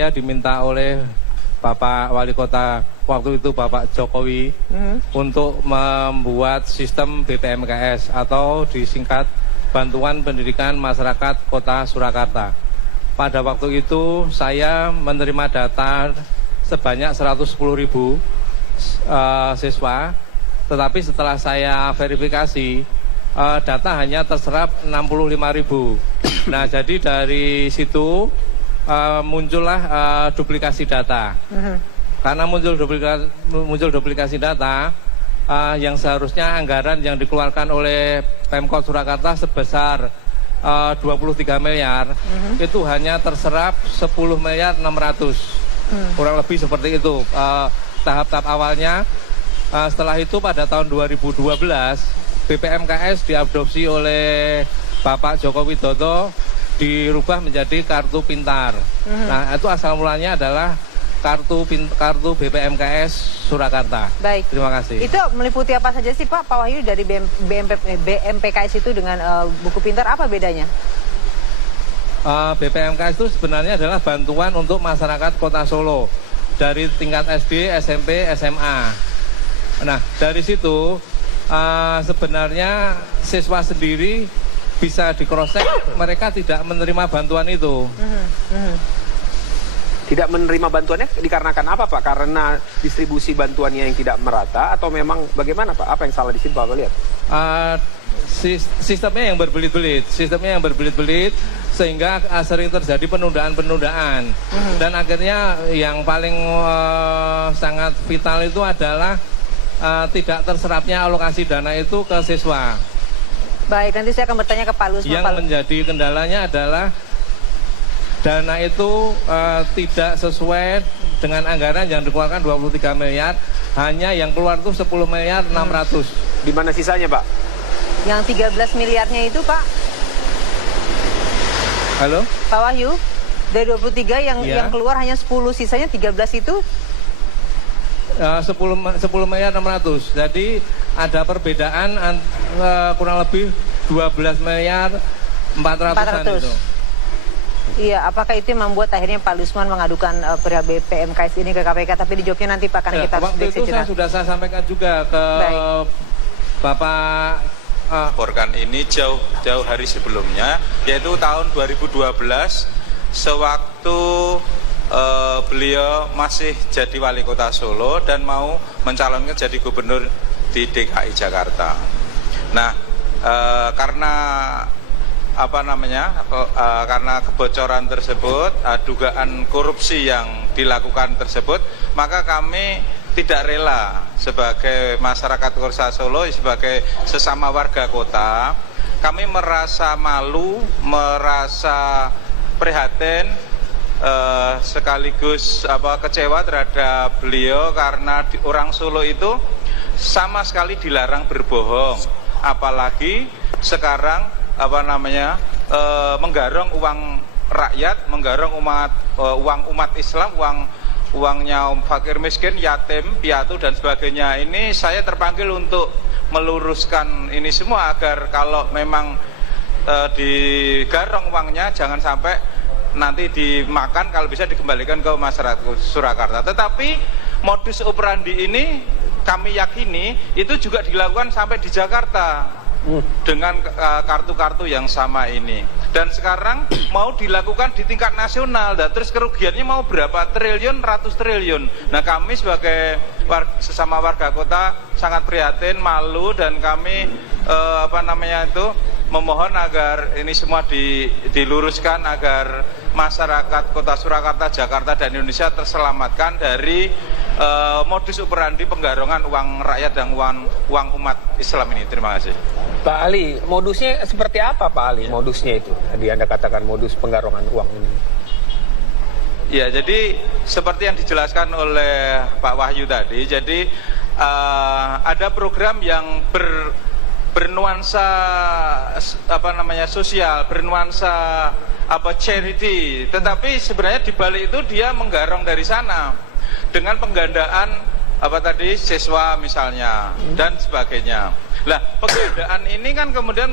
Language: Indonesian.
saya diminta oleh Bapak Wali Kota waktu itu, Bapak Jokowi, untuk membuat sistem BPMKS atau disingkat Bantuan Pendidikan Masyarakat Kota Surakarta. Pada waktu itu saya menerima data sebanyak 110.000 siswa, tetapi setelah saya verifikasi, data hanya terserap 65.000. Nah, jadi dari situ muncullah duplikasi data. Karena muncul duplikasi data, yang seharusnya anggaran yang dikeluarkan oleh Pemkot Surakarta sebesar 23 miliar, itu hanya terserap 10 miliar 600. Kurang lebih seperti itu tahap-tahap awalnya. Setelah itu pada tahun 2012 BPMKS diadopsi oleh Bapak Joko Widodo, dirubah menjadi kartu pintar. Nah, itu asal mulanya adalah kartu BPMKS Surakarta. Baik. Terima kasih. Itu meliputi apa saja sih Pak Wahyu dari BMPKS itu dengan buku pintar, apa bedanya? BPMKS itu sebenarnya adalah bantuan untuk masyarakat Kota Solo dari tingkat SD, SMP, SMA. Nah, dari situ sebenarnya siswa sendiri bisa di-cross-check, mereka tidak menerima bantuan itu. Tidak menerima bantuannya dikarenakan apa Pak? Karena distribusi bantuannya yang tidak merata atau memang bagaimana Pak? Apa yang salah di sini Pak lihat? Sistemnya yang berbelit-belit sehingga sering terjadi penundaan. Dan akhirnya yang paling sangat vital itu adalah tidak terserapnya alokasi dana itu ke siswa. Baik, nanti saya akan bertanya ke Pak Lusman. Yang menjadi kendalanya adalah dana itu tidak sesuai dengan anggaran yang dikeluarkan 23 miliar, hanya yang keluar itu 10 miliar 600. Di mana sisanya Pak? Yang 13 miliarnya itu Pak? Halo? Pak Wahyu, dari 23 yang keluar hanya 10, sisanya 13 itu? 10 miliar 600. Jadi ada perbedaan kurang lebih 12 miliar 400-an itu. Iya, apakah itu yang membuat akhirnya Pak Lusman mengadukan perihal BPMKS ini ke KPK? Tapi dijawabnya nanti Pak, karena kita harus break sejenak. Waktu itu saya sampaikan juga ke Bapak. Laporkan ini jauh hari sebelumnya, yaitu tahun 2012, sewaktu beliau masih jadi wali kota Solo dan mau mencalonkan jadi gubernur di DKI Jakarta. Nah, karena karena kebocoran tersebut, dugaan korupsi yang dilakukan tersebut, maka kami tidak rela sebagai masyarakat Kota Solo, sebagai sesama warga kota, kami merasa malu, merasa prihatin, sekaligus kecewa terhadap beliau karena orang Solo itu sama sekali dilarang berbohong, apalagi sekarang menggarong uang rakyat, menggarong uang umat Islam, uangnya fakir miskin, yatim, piatu dan sebagainya. Ini saya terpanggil untuk meluruskan ini semua agar kalau memang digarong uangnya jangan sampai nanti dimakan, kalau bisa dikembalikan ke masyarakat Surakarta. Tetapi modus operandi ini kami yakini itu juga dilakukan sampai di Jakarta dengan kartu-kartu yang sama ini, dan sekarang mau dilakukan di tingkat nasional. Dan terus kerugiannya mau berapa triliun, ratus triliun. Nah, kami sebagai sesama warga kota sangat prihatin, malu, dan kami memohon agar ini semua diluruskan agar masyarakat Kota Surakarta, Jakarta, dan Indonesia terselamatkan dari modus operandi penggarongan uang rakyat dan uang umat Islam ini. Terima kasih. Pak Ali, modusnya seperti apa Pak Ali? Modusnya itu, tadi Anda katakan modus penggarongan uang ini. Ya, jadi seperti yang dijelaskan oleh Pak Wahyu tadi, jadi ada program yang bernuansa sosial, bernuansa charity, tetapi sebenarnya di balik itu dia menggarong dari sana dengan penggandaan siswa misalnya dan sebagainya. Lah, penggandaan ini kan kemudian